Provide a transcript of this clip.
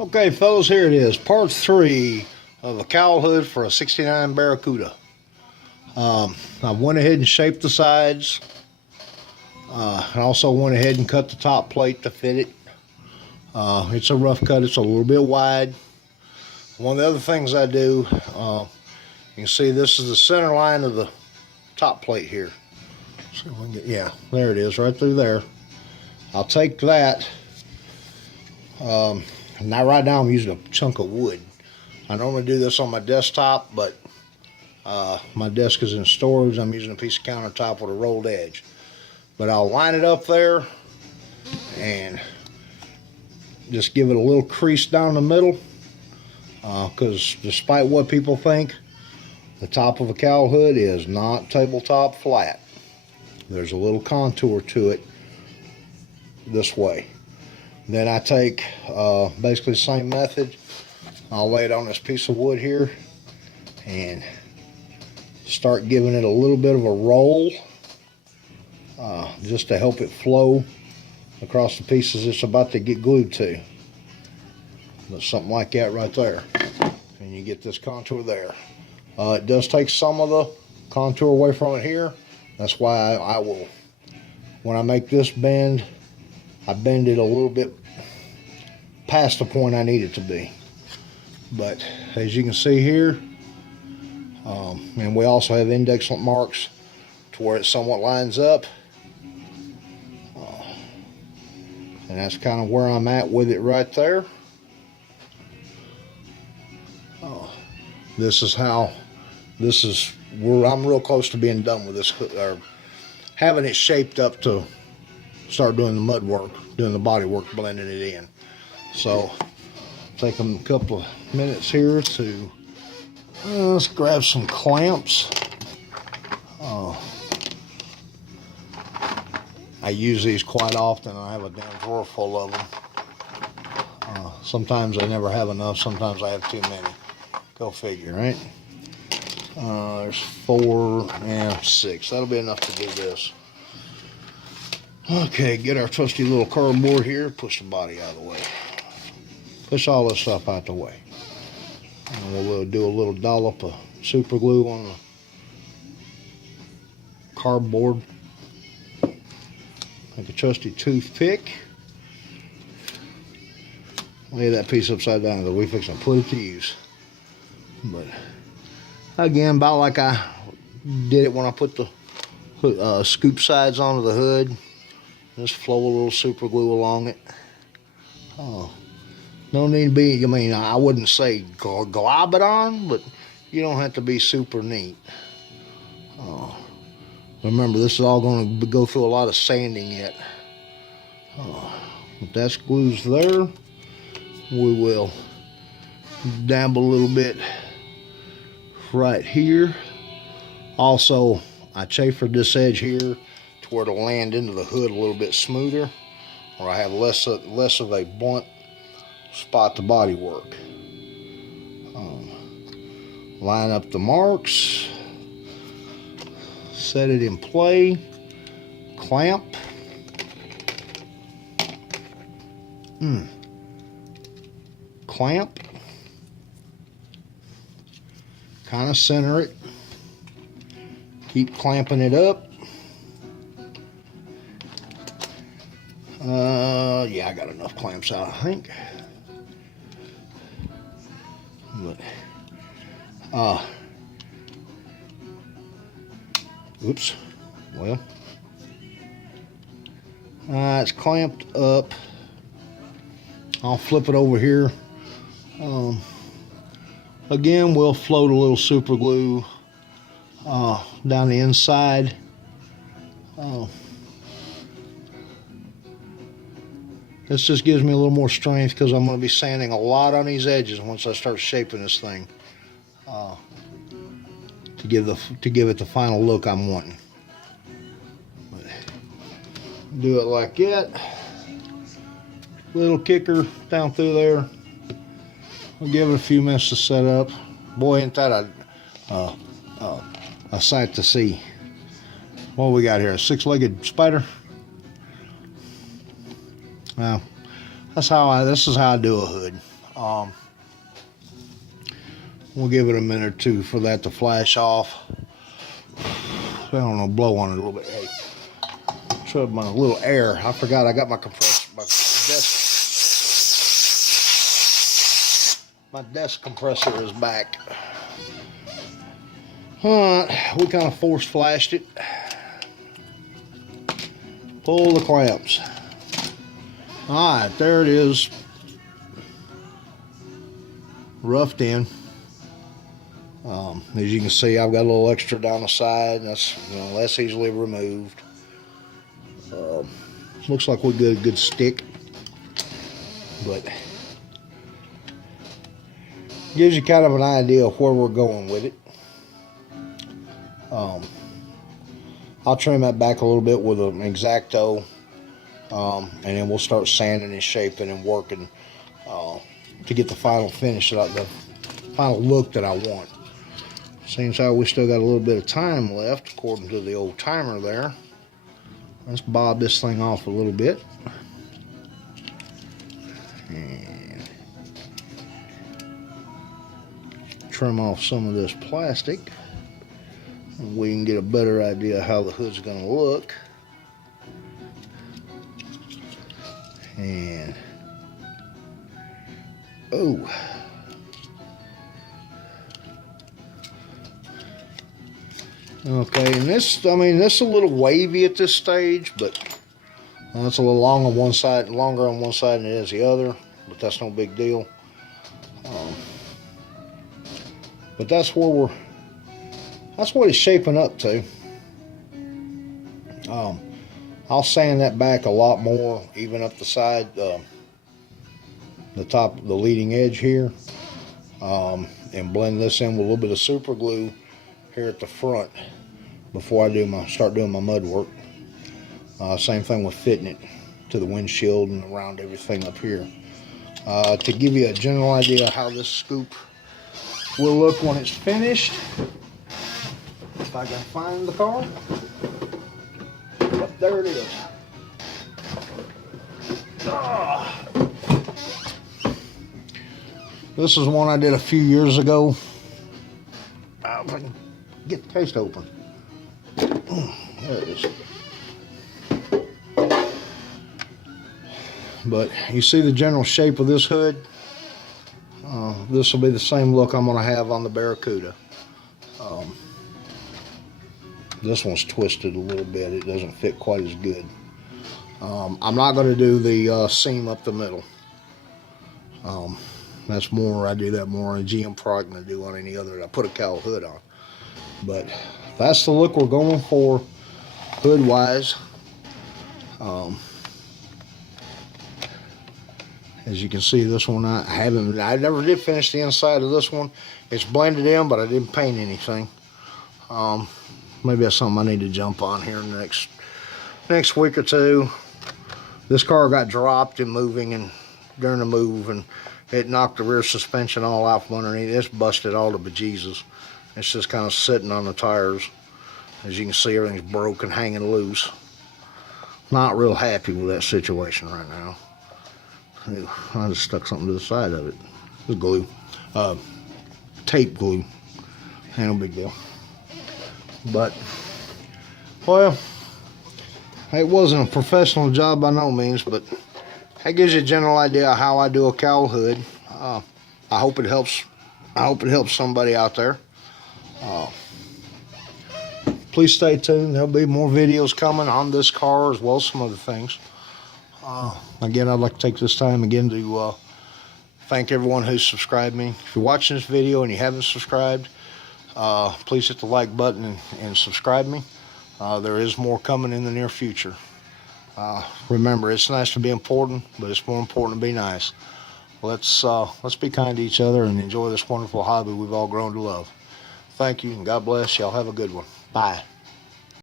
Okay, fellas, here it is, part 3 of a cowl hood for a '69 Barracuda. I went ahead and shaped the sides. I also went ahead and cut the top plate to fit it. It's a rough cut, it's a little bit wide. One of the other things I do, you can see this is the center line of the top plate here. See if we can get, yeah, there it is, right through there. I'll take that. Now right now I'm using a chunk of wood. I normally do this on my desktop, but my desk is in storage. I'm using a piece of countertop with a rolled edge. But I'll line it up there and just give it a little crease down the middle, because despite what people think, the top of a cowl hood is not tabletop flat. There's a little contour to it this way. Then I take basically the same method. I'll lay it on this piece of wood here and start giving it a little bit of a roll, just to help it flow across the pieces it's about to get glued to. But something like that right there. And you get this contour there. It does take some of the contour away from it here. That's why I will, when I make this bend, I bend it a little bit past the point I need it to be. But as you can see here, and we also have index marks to where it somewhat lines up. And that's kind of where I'm at with it right there. This is where I'm real close to being done with this, or having it shaped up to start doing the mud work, doing the body work, blending it in. So take a couple of minutes here to let's grab some clamps. I use these quite often. I have a damn drawer full of them. Sometimes I never have enough, sometimes I have too many. Go figure, right? There's 4 and 6. That'll be enough to do this. Okay, get our trusty little cardboard here. Push the body out of the way. Push all this stuff out the way. And we'll do a little dollop of super glue on the cardboard. Take a trusty toothpick. Lay that piece upside down because we fixing to put it to use. But again, about like I did it when I put the scoop sides onto the hood. Just flow a little super glue along it. No need to be, I mean, I wouldn't say glob it on, but you don't have to be super neat. Remember, this is all going to go through a lot of sanding yet. But that's glues there. We will dabble a little bit right here. Also, I chamfered this edge here to where it'll land into the hood a little bit smoother, or I have less of a blunt spot to body work. Line up the marks, set it in play, clamp. Clamp, kind of center it, keep clamping it up. Yeah, I got enough clamps out, I think. But oops, well, it's clamped up. I'll flip it over here. Again, we'll float a little super glue down the inside. This just gives me a little more strength because I'm going to be sanding a lot on these edges once I start shaping this thing, to give it the final look I'm wanting. But do it like that. Little kicker down through there. We'll give it a few minutes to set up. Boy, ain't that a sight to see. What we got here? A six-legged spider? Well, this is how I do a hood. We'll give it a minute or two for that to flash off. I don't know, blow on it a little bit. Hey, try my little air. I forgot I got my compressor, my desk compressor is back. Alright, we kind of force flashed it. Pull the clamps. Alright, there it is. Roughed in. As you can see, I've got a little extra down the side. That's less easily removed. Looks like we got a good stick, but gives you kind of an idea of where we're going with it. I'll trim that back a little bit with an X-Acto, and then we'll start sanding and shaping and working to get the final finish, the final look that I want. Seems how we still got a little bit of time left, according to the old timer there. Let's bob this thing off a little bit. And trim off some of this plastic. And we can get a better idea how the hood's going to look. And oh, okay, and this, I mean, this is a little wavy at this stage, but it's a little long on one side, longer on one side than it is the other, but that's no big deal. But that's where that's what it's shaping up to. I'll sand that back a lot more, even up the side, the top, the leading edge here, and blend this in with a little bit of super glue here at the front before I start doing my mud work. Same thing with fitting it to the windshield and around everything up here. To give you a general idea of how this scoop will look when it's finished, if I can find the car. Yep, there it is. This is one I did a few years ago. If I can get the case open. There it is. But you see the general shape of this hood. This will be the same look I'm going to have on the Barracuda. This one's twisted a little bit. It doesn't fit quite as good. I'm not going to do the seam up the middle. That's more, I do that more on a GM product than I do on any other that I put a cowl hood on. But that's the look we're going for hood wise. As you can see, this one I never did finish the inside of this one. It's blended in, but I didn't paint anything. Maybe that's something I need to jump on here in the next week or two. This car got dropped in moving, and during the move, and it knocked the rear suspension all out from underneath. It's busted all to bejesus. It's just kind of sitting on the tires. As you can see, everything's broken, hanging loose. Not real happy with that situation right now. I just stuck something to the side of it. It was glue. Tape glue. Ain't no big deal. But, well, it wasn't a professional job by no means, but that gives you a general idea of how I do a cowl hood. I hope it helps. I hope it helps somebody out there. Please stay tuned. There'll be more videos coming on this car as well as some other things. Again, I'd like to take this time again to thank everyone who's subscribed me. If you're watching this video and you haven't subscribed, please hit the like button and subscribe me. There is more coming in the near future. Remember, it's nice to be important, but it's more important to be nice. Let's be kind to each other and enjoy this wonderful hobby we've all grown to love. Thank you, and God bless. Y'all have a good one. Bye.